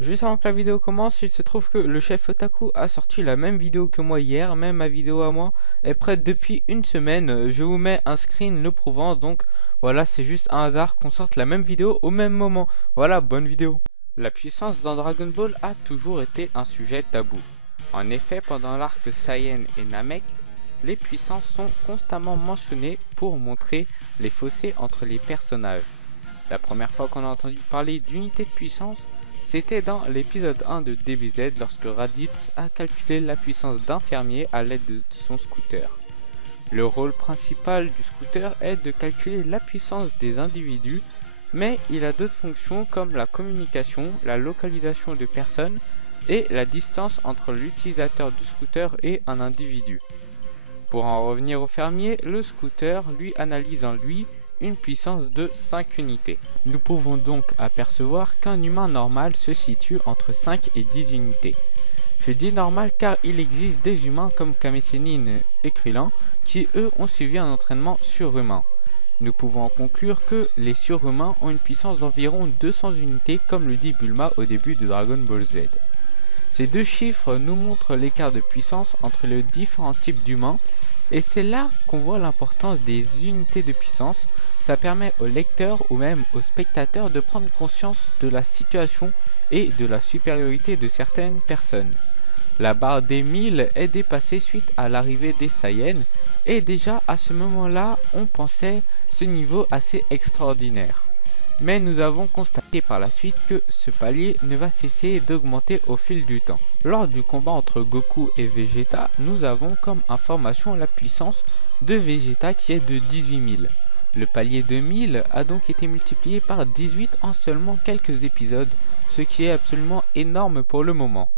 Juste avant que la vidéo commence, il se trouve que le chef Otaku a sorti la même vidéo que moi hier, même ma vidéo à moi est prête depuis une semaine. Je vous mets un screen le prouvant, donc voilà, c'est juste un hasard qu'on sorte la même vidéo au même moment. Voilà, bonne vidéo. La puissance dans Dragon Ball a toujours été un sujet tabou. En effet, pendant l'arc Saiyan et Namek, les puissances sont constamment mentionnées pour montrer les fossés entre les personnages. La première fois qu'on a entendu parler d'unité de puissance, c'était dans l'épisode 1 de DBZ lorsque Raditz a calculé la puissance d'un fermier à l'aide de son scooter. Le rôle principal du scooter est de calculer la puissance des individus, mais il a d'autres fonctions comme la communication, la localisation de personnes et la distance entre l'utilisateur du scooter et un individu. Pour en revenir au fermier, le scooter lui analyse en lui une puissance de 5 unités. Nous pouvons donc apercevoir qu'un humain normal se situe entre 5 et 10 unités. Je dis normal car il existe des humains comme Kame Sennin et Krillin qui eux ont suivi un entraînement surhumain. Nous pouvons en conclure que les surhumains ont une puissance d'environ 200 unités comme le dit Bulma au début de Dragon Ball Z. Ces deux chiffres nous montrent l'écart de puissance entre les différents types d'humains et c'est là qu'on voit l'importance des unités de puissance. Ça permet aux lecteurs ou même aux spectateurs de prendre conscience de la situation et de la supériorité de certaines personnes. La barre des 1000 est dépassée suite à l'arrivée des Saiyans et déjà à ce moment-là on pensait ce niveau assez extraordinaire. Mais nous avons constaté par la suite que ce palier ne va cesser d'augmenter au fil du temps. Lors du combat entre Goku et Vegeta, nous avons comme information la puissance de Vegeta qui est de 18 000. Le palier de 1000 a donc été multiplié par 18 en seulement quelques épisodes, ce qui est absolument énorme pour le moment.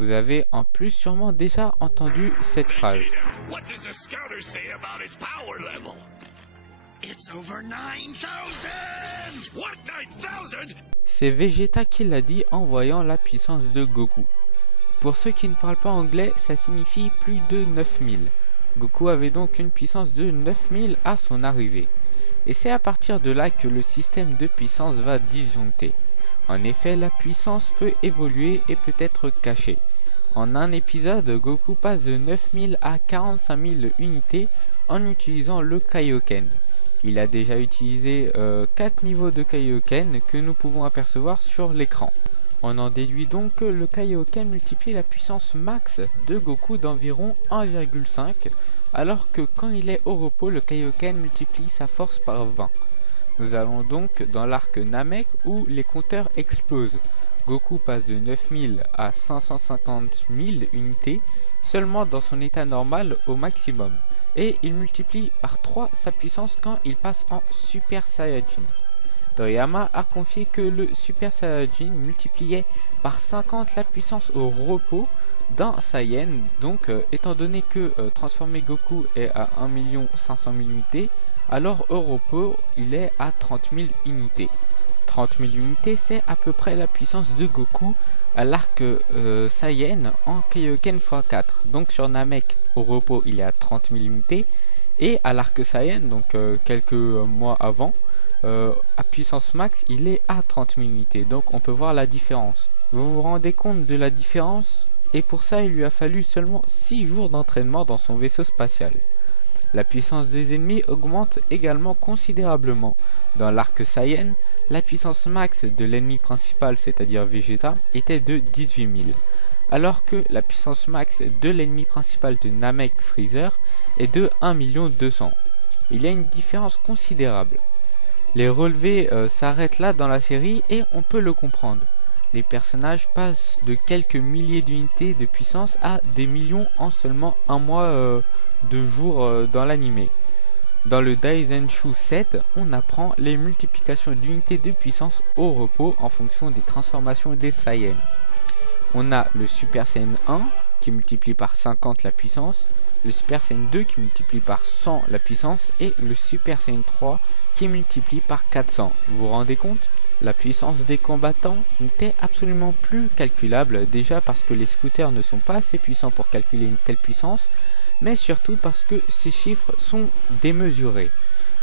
Vous avez en plus sûrement déjà entendu cette phrase. C'est Vegeta qui l'a dit en voyant la puissance de Goku. Pour ceux qui ne parlent pas anglais, ça signifie plus de 9000. Goku avait donc une puissance de 9000 à son arrivée. Et c'est à partir de là que le système de puissance va disjoncter. En effet, la puissance peut évoluer et peut être cachée. En un épisode, Goku passe de 9000 à 45 000 unités en utilisant le Kaioken. Il a déjà utilisé 4 niveaux de Kaioken que nous pouvons apercevoir sur l'écran. On en déduit donc que le Kaioken multiplie la puissance max de Goku d'environ 1,5, alors que quand il est au repos, le Kaioken multiplie sa force par 20. Nous allons donc dans l'arc Namek où les compteurs explosent. Goku passe de 9000 à 550 000 unités seulement dans son état normal au maximum. Et il multiplie par 3 sa puissance quand il passe en Super Saiyajin. Toriyama a confié que le Super Saiyajin multipliait par 50 la puissance au repos d'un Saiyan, donc étant donné que transformer Goku est à 1 500 000 unités, alors au repos il est à 30 000 unités. 30 000 unités c'est à peu près la puissance de Goku à l'arc Saiyan en Kaioken x4. Donc sur Namek au repos il est à 30 000 unités et à l'arc Saiyan, donc quelques mois avant, à puissance max il est à 30 000 unités. Donc on peut voir la différence. Vous vous rendez compte de la différence? Et pour ça il lui a fallu seulement 6 jours d'entraînement dans son vaisseau spatial. La puissance des ennemis augmente également considérablement. Dans l'arc Saiyan, la puissance max de l'ennemi principal, c'est-à-dire Vegeta, était de 18 000, alors que la puissance max de l'ennemi principal de Namek Freezer est de 1 200 000. Il y a une différence considérable. Les relevés s'arrêtent là dans la série et on peut le comprendre. Les personnages passent de quelques milliers d'unités de puissance à des millions en seulement un mois de jours dans l'anime. Dans le Daizenshu 7, on apprend les multiplications d'unités de puissance au repos en fonction des transformations des Saiyans. On a le Super Saiyan 1 qui multiplie par 50 la puissance, le Super Saiyan 2 qui multiplie par 100 la puissance et le Super Saiyan 3 qui multiplie par 400. Vous vous rendez compte? La puissance des combattants n'était absolument plus calculable, déjà parce que les scooters ne sont pas assez puissants pour calculer une telle puissance, mais surtout parce que ces chiffres sont démesurés.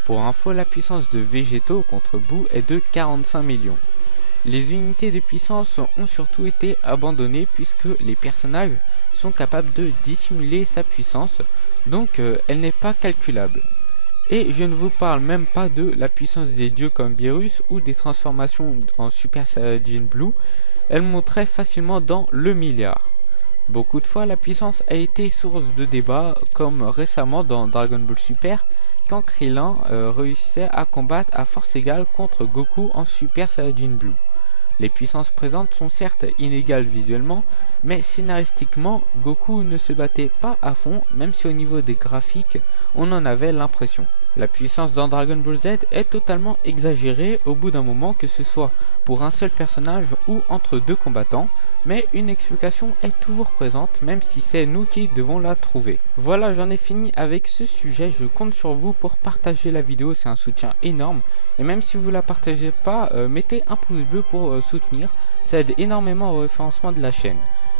Pour info, la puissance de Végétaux contre Boo est de 45 millions. Les unités de puissance ont surtout été abandonnées puisque les personnages sont capables de dissimuler sa puissance, donc elle n'est pas calculable. Et je ne vous parle même pas de la puissance des dieux comme Beerus ou des transformations en Super Saiyajin Blue, elle monterait facilement dans le milliard. Beaucoup de fois la puissance a été source de débat, comme récemment dans Dragon Ball Super, quand Krillin réussissait à combattre à force égale contre Goku en Super Saiyajin Blue. Les puissances présentes sont certes inégales visuellement, mais scénaristiquement, Goku ne se battait pas à fond, même si au niveau des graphiques, on en avait l'impression. La puissance dans Dragon Ball Z est totalement exagérée au bout d'un moment, que ce soit pour un seul personnage ou entre deux combattants, mais une explication est toujours présente, même si c'est nous qui devons la trouver. Voilà, j'en ai fini avec ce sujet, je compte sur vous pour partager la vidéo, c'est un soutien énorme, et même si vous la partagez pas, mettez un pouce bleu pour soutenir, ça aide énormément au référencement de la chaîne.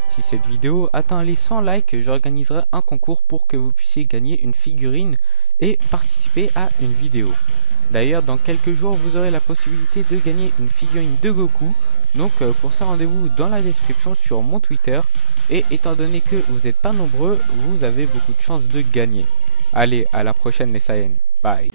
Si cette vidéo atteint les 100 likes, j'organiserai un concours pour que vous puissiez gagner une figurine et participer à une vidéo. D'ailleurs, dans quelques jours, vous aurez la possibilité de gagner une figurine de Goku. Donc pour ça, rendez-vous dans la description sur mon Twitter. Et étant donné que vous n'êtes pas nombreux, vous avez beaucoup de chances de gagner. Allez, à la prochaine les Saiyans. Bye.